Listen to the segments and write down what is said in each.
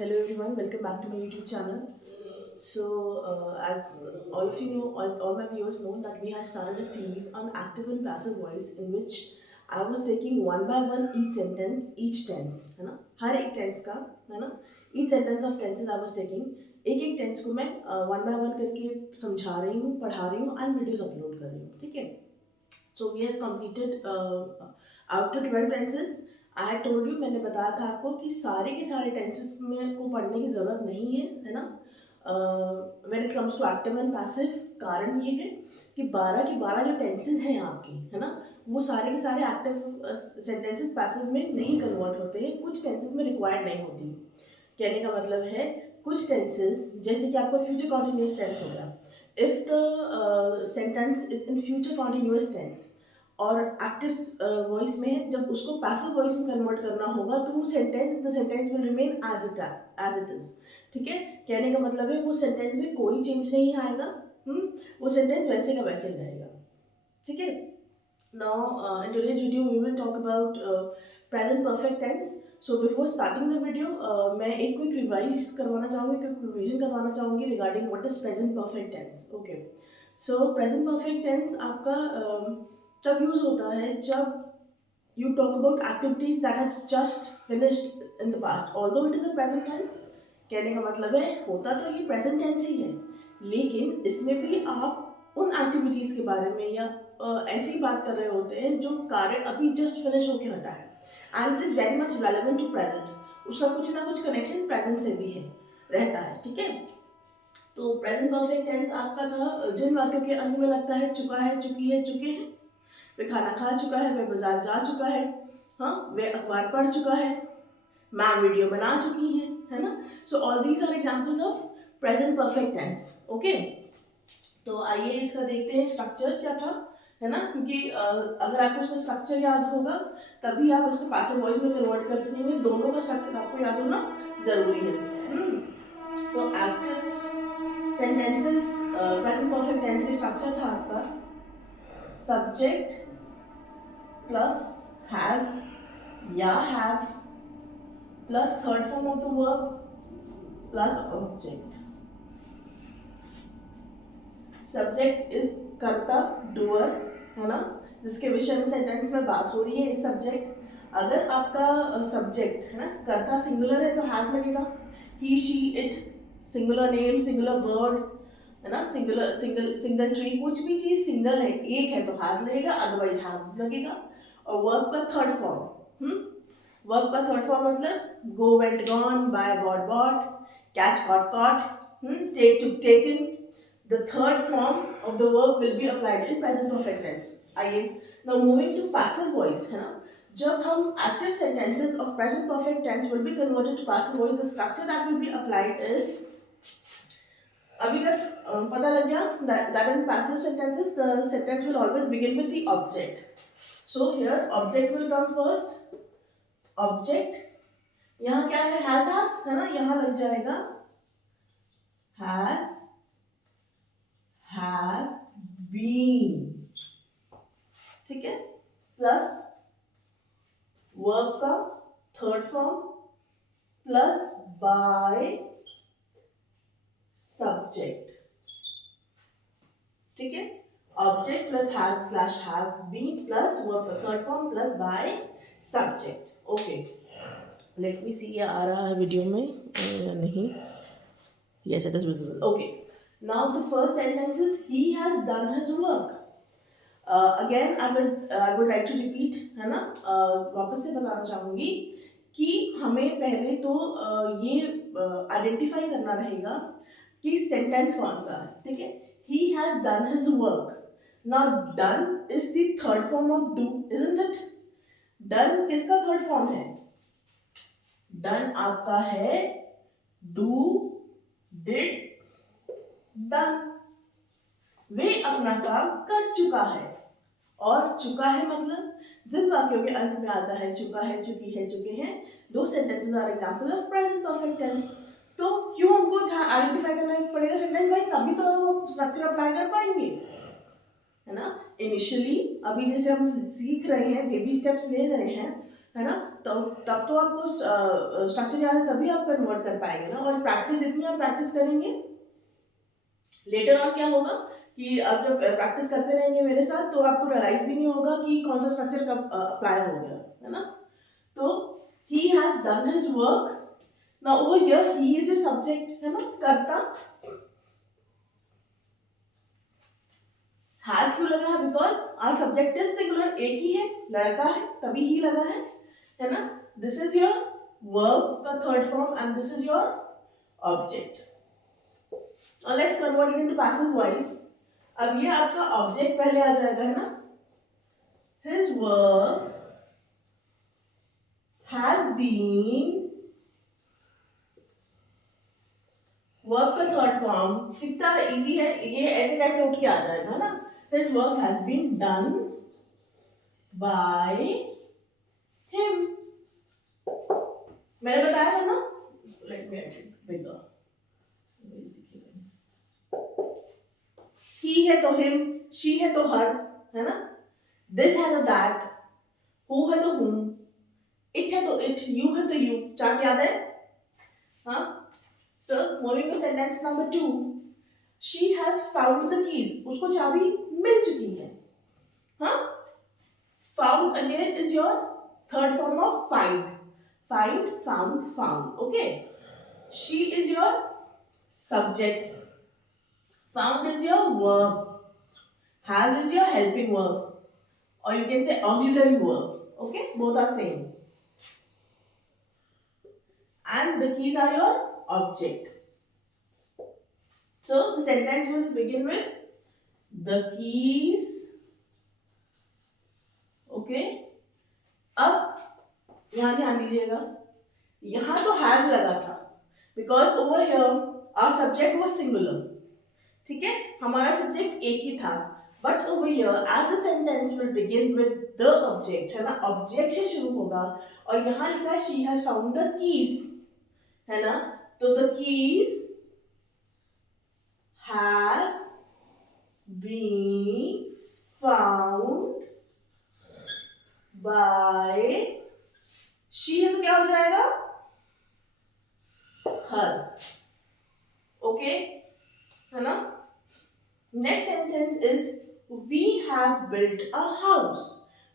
Hello everyone, welcome back to my YouTube channel. As all of you know, as all my viewers know, that we have started a series on active and passive voice in which I was taking one by one each sentence, each tense, है ना? हर एक tense का, है ना? Each sentence of tenses I was taking. एक एक tense को मैं one by one करके समझा रही हूँ, पढ़ा रही हूँ and videos upload कर रही हूँ, ठीक है? So we have completed out of 12 tenses. I told you, मैंने बताया था आपको कि सारे के सारे टेंसेस में को पढ़ने की ज़रूरत नहीं है ना. When it comes to active and passive, कारण ये है कि 12 की 12 जो टेंसेस हैं आपके, है ना, वो सारे के सारे एक्टिव सेंटेंसेस पैसिव में नहीं कन्वर्ट होते हैं, कुछ टेंसेस में रिक्वायर्ड नहीं होती. कहने का मतलब है कुछ टेंसेस, जैसे कि आपका फ्यूचर कॉन्टिन्यूस टेंस हो गया, if the sentence is in future continuous tense और एक्टिव वॉइस में जब उसको पैसिव वॉइस में कन्वर्ट करना होगा तो वो the sentence will remain as it is. ठीक है, कहने का मतलब है वो सेंटेंस में कोई चेंज नहीं आएगा. वो सेंटेंस वैसे का वैसे ही रहेगा. ठीक है. Now in today's video we will talk about present perfect tense. So before starting the video मैं एक क्विक रिवाइज करवाना चाहूँगी, क्विक रिविजन करवाना चाहूँगी regarding what is present perfect tense. Okay, so present perfect tense आपका तब use होता है जब you talk about activities that has just finished in the past, although it is a present tense. कहने का मतलब है होता तो ये present tense ही है, लेकिन इसमें भी आप उन एक्टिविटीज के बारे में या ऐसी बात कर रहे होते हैं जो कार्य अभी जस्ट फिनिश होके हटा है and it is very much relevant to present. उसका कुछ ना कुछ कनेक्शन प्रेजेंट से भी है, रहता है. ठीक है, तो प्रेजेंट परफेक्ट टेंस आपका था जिन वाक्यों के अंत में लगता है चुका है, चुकी है, चुके हैं. वे खाना खा चुका है, वे बाजार जा चुका है, हाँ, वे अखबार पढ़ चुका है, मैम वीडियो बना चुकी हैं, है ना. So all these are examples of present perfect tense. Okay, तो आइए इसका देखते हैं स्ट्रक्चर क्या था, है ना, क्योंकि अगर आपको उसका स्ट्रक्चर याद होगा तभी आप उसको पैसिव वॉइस में कन्वर्ट कर सकेंगे. दोनों का स्ट्रक्चर आपको याद होना जरूरी है. तो active sentences present perfect tense के स्ट्रक्चर था आपका सब्जेक्ट plus has या have plus third form of the verb plus object. Subject is कर्ता, doer, है ना, जिसके विषय में सेंटेंस में बात हो रही है. इस सब्जेक्ट, अगर आपका सब्जेक्ट है ना कर्ता सिंगुलर है तो हैज लगेगा. He she it singular name, singular bird, है ना, सिंगल ट्री, कुछ भी चीज सिंगल है, एक है तो हैज लगेगा, अदरवाइज हैव लगेगा. और वर्ब का थर्ड फॉर्म, वर्ब का थर्ड फॉर्म मतलब go went gone, buy bought bought, catch caught caught, take took taken. The third form of the verb will be applied in present perfect tense. आइए, now moving to passive voice, है ना. जब हम active sentences of present perfect tense will be converted to passive voice, the structure that will be applied is, अभी तक पता लग गया that in passive sentences the sentence will always begin with the object. So here object will come first. Object, यहाँ क्या है, has have, है ना, यहाँ लग जाएगा has have been. ठीक है, प्लस वर्ब का third form plus by subject. ठीक है, object plus has slash have been plus verb का third form plus by subject. Okay, let me see ये आ रहा है वीडियो में या नहीं. Yes, it is visible. Okay, now the first sentence is he has done his work. Again I would like to repeat, है ना, वापस से बताना चाहूँगी कि हमें पहले तो ये आइडेंटिफाई करना रहेगा कि सेंटेंस कौन सा है. ठीक है, ही has done his work. Now done is the third form of do, isn't it. Done किसका थर्ड फॉर्म है? डन आपका है डू, डिड, डन. वे अपना काम कर चुका है, और चुका है मतलब जिन वाक्यों के अंत में आता है चुका है, चुकी है, चुके हैं, दो sentences are example of present perfect tense. तो क्यों हमको आइडेंटिफाई करना पड़ेगा सेंटेंस भाई, तभी तो वो स्ट्रक्चर अप्लाई कर पाएंगे, है ना. इनिशियली अभी जैसे हम सीख रहे हैं, बेबी स्टेप्स ले रहे हैं, है ना, तो तब तो आपको स्ट्रक्चर याद है, तभी आप कन्वर्ट कर पाएंगे ना। और प्रैक्टिस जितनी आप प्रैक्टिस करेंगे, लेटर ऑन क्या होगा कि आप जब प्रैक्टिस करते रहेंगे मेरे साथ, तो आपको रियलाइज भी नहीं होगा कि कौन सा स्ट्रक्चर कब अप्लाई हो गया, है ना। तो he has done his work. Now over here he is your subject, है ना, कर्ता। हैज क्यों लगा है? Because our subject is singular, एक ही है, लड़का है, तभी ही लगा है ना। दिस इज योर वर्ब का third form and this is your object. और let's convert it into passive voice. अब ये आपका ऑब्जेक्ट पहले आ जाएगा, है ना। His work has been, work का थर्ड फॉर्म कितना इजी है, ये ऐसे कैसे उठ के आ जाएगा, है ना। His work has been done by him. मैंने बताया था ना, let me write it bigger. He है तो हिम, शी है तो हर, है ना। दिस है तो दैट, हु है तो हुम, इट है तो इट, यू है तो यू। चार्ट याद है? हाँ। So moving to sentence number 2, she has found the keys, उसको चाबी मिल चुकी है। हाँ, found again is your third form of find. Find, found, found, okay. She is your subject, found is your verb, has is your helping verb, or you can say auxiliary verb, okay, both are same. And the keys are your object. So the sentence will begin with the keys, okay. अब यहाँ ध्यान दीजिएगा, यहाँ तो has लगा था because over here our subject was singular, ठीक है, हमारा सब्जेक्ट एक ही था। But over here as the sentence will begin with the object, है ना, ऑब्जेक्ट से शुरू होगा। और यहाँ लिखा है she has found the keys, है ना। तो the keys have been found by, she है तो क्या हो जाएगा? हर, ओके, है ना। Next sentence is we have built a house.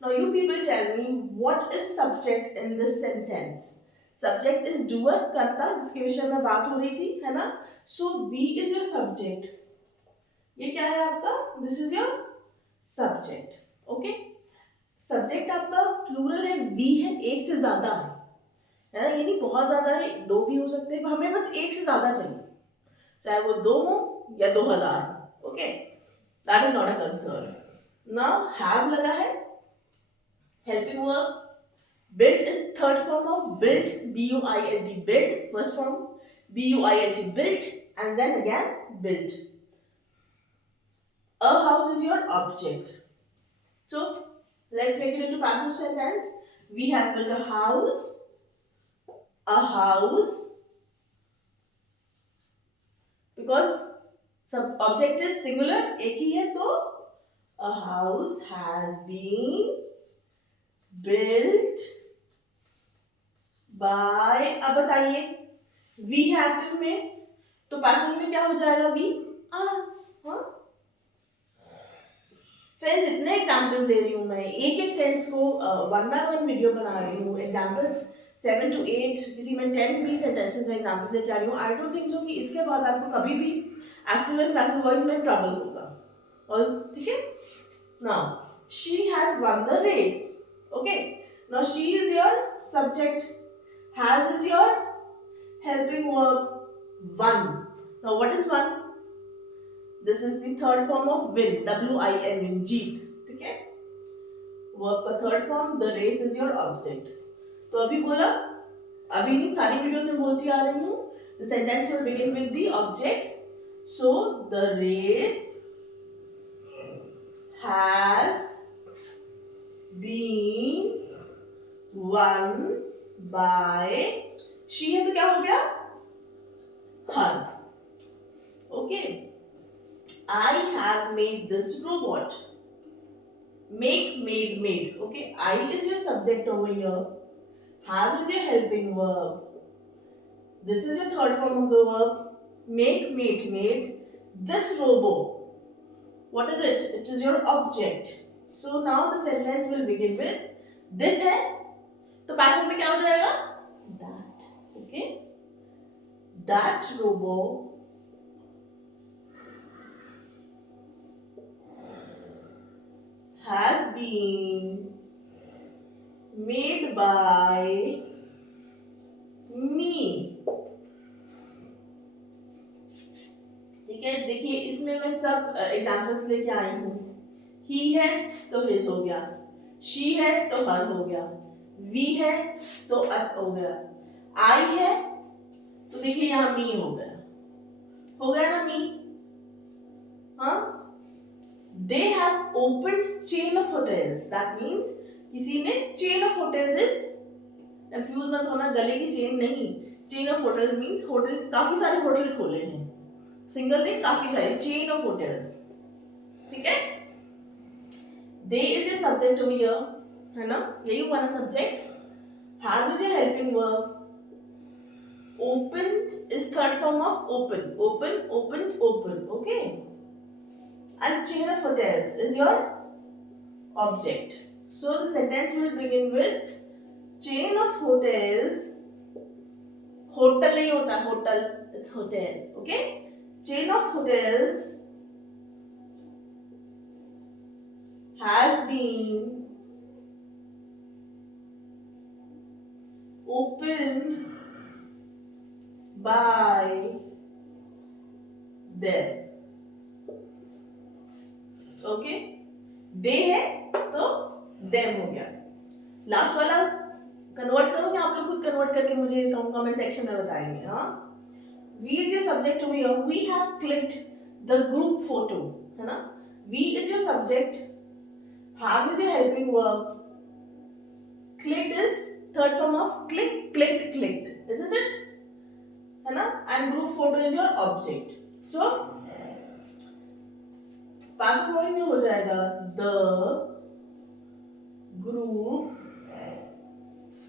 Now you people tell me what is subject in this sentence. Subject is doer, कर्ता, जिसके विषय में बात हो रही थी, है ना। So we is your subject. ये क्या है आपका? This is your subject. Okay? Subject आपका plural है, we है, एक से ज्यादा है ना। ये नहीं बहुत ज्यादा है, दो भी हो सकते हैं, हमें बस एक से ज्यादा चाहिए, चाहे वो दो हो या 2000। Okay, that is not a concern. Now have लगा है, helping verb. Built is third form of built, B-U-I-L-T, built, first form, B-U-I-L-T, built, and then again built. A house is your object. So let's make it into passive sentence. We have built a house, because सब object is singular, एक ही है, तो a house has been built by, अब बताइए we है active में, तो पैसिव में क्या हो जाएगा? we, us, हाँ। फ्रेंड्स इतने एग्जाम्पल्स दे रही हूँ मैं, एक एक टेंस को 1 by 1 वीडियो बना रही हूँ, एग्जाम्पल्स 7 to 8, किसी में 10 भी सेंटेंसेस एग्जाम्पल्स लेके आ रही हूँ। आई डोंट थिंक सो कि इसके बाद आपको कभी भी एक्टिव एंड पैसिव वॉइस में ट्रबल होगा, और ठीक है। Now she has won the race, okay. Now she is your subject, has is your helping verb, won. Now what is won? This is the third form of win, W-I-N, win, जीत, ठीक है। Verb का third form, the race is your object. तो अभी बोला, अभी नहीं, सारी वीडियोस में बोलती आ रही हूँ, the sentence will begin with the object. So the race has been won by, she है तो क्या हो गया? her, okay. I have made this robot, make, made, okay. I is your subject over here, Have is your helping verb. This is your third form of the verb. Make, made. This robo. What is it? It is your object. So now the sentence will begin with this है, तो passive में क्या हो जाएगा? That. Okay? That robo has been made by me. ठीक है, देखिए इसमें मैं सब एग्जांपल्स लेके आई हूँ. ही है तो हिज हो गया, शी है तो हर हो गया, वी है तो अस हो गया, आई है तो देखिए यहाँ मी हो गया ना मी. हाँ, they have opened chain of hotels. That means किसी ने chain of hotels is, confuse मत होना, गले की चेन नहीं. Chain of hotel means hotel, काफी सारे होटल खोले हैं, सिंगल नहीं काफी सारे, चेन ऑफ होटल्स. ठीक है, they is your subject over here, है ना, यही हुआ ना subject. Have is your helping verb. Open is third form of open. Open. Okay, and chain of hotels is your object. So the sentence will begin with chain of hotels. Hotel नहीं होता, hotel, it's hotel. Okay, chain of hotels has been opened by them. Okay, they है तो them हो गया. Last वाला convert करोगे आप लोग, खुद कन्वर्ट करके मुझे कमेंट सेक्शन में बताएंगे. हाँ, we is your subject over here. We have clicked the group photo, है ना. We is your subject, have is your helping verb, clicked is third form of clicked, isn't it, है ना, and group photo is your object. So past voice में हो जाएगा the group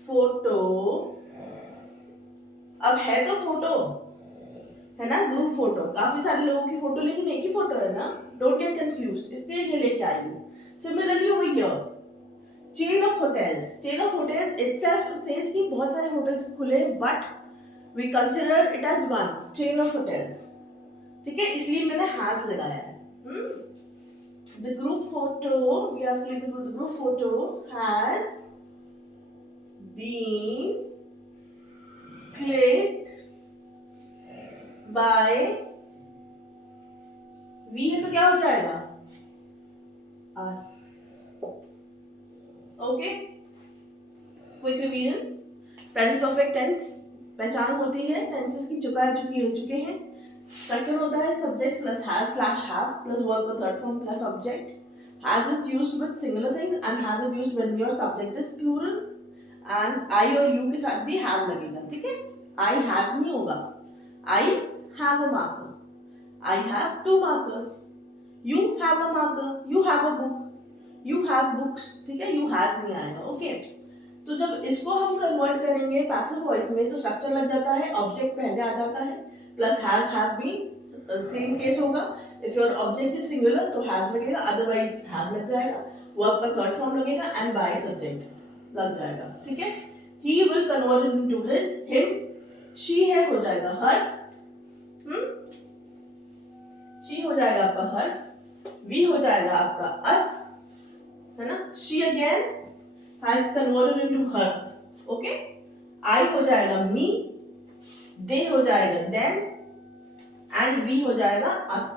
photo. अब है तो फोटो, है ना, ग्रुप फोटो, काफी सारे लोगों की फोटो लेकिन एक ही फोटो है ना. डोंट गेट कंफ्यूज्ड, इसलिए ये लेके आई हूं. Similarly over here chain of hotels. Chain of hotels itself says कि बहुत सारे होटल्स खुले, but we consider it as one chain of hotels. ठीक है, इसलिए मैंने हैज लगाया है. The group photo, we have clicked the group photo has been clicked by, we है तो क्या हो जाएगा? Us. Okay? Quick revision. Present perfect tense पहचान होती है टेंसेस की, चुका है, चुकी है, चुके हैं. स्ट्रक्चर होता है subject plus has slash have plus verb का third form plus object. Has is used with singular things and have is used when your subject is plural, and I और यू के साथ भी हैव लगेगा. ठीक है, आई हैज नहीं होगा. I have a marker, I have two markers, you have a marker, you have a book, you have books. ठीक है, यू हैज नहीं आएगा. ओके, तो जब इसको हम कन्वर्ट करेंगे पैसिव वॉइस में तो स्ट्रक्चर लग जाता है, ऑब्जेक्ट पहले आ जाता है, plus has have been same case होगा. If your object is singular तो हैज लगेगा, अदरवाइज हैव लग जाएगा, वर्ब का थर्ड फॉर्म लगेगा एंड बाय सब्जेक्ट लग जाएगा. ठीक है, he will convert into his, him. She है हो जाएगा हर, शी हो जाएगा आपका हर, वी हो जाएगा आपका अस, है ना. She again has converted into her. Okay, I हो जाएगा मी, दे हो जाएगा them, and we हो जाएगा us.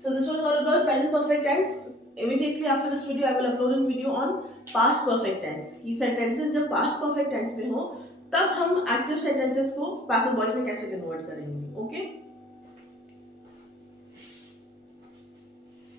So this was all about present perfect tense. Immediately after this video, I will upload a video on past perfect tense. ये sentences जब past perfect tense में हो, तब हम active sentences को passive voice में कैसे convert करेंगे. Okay?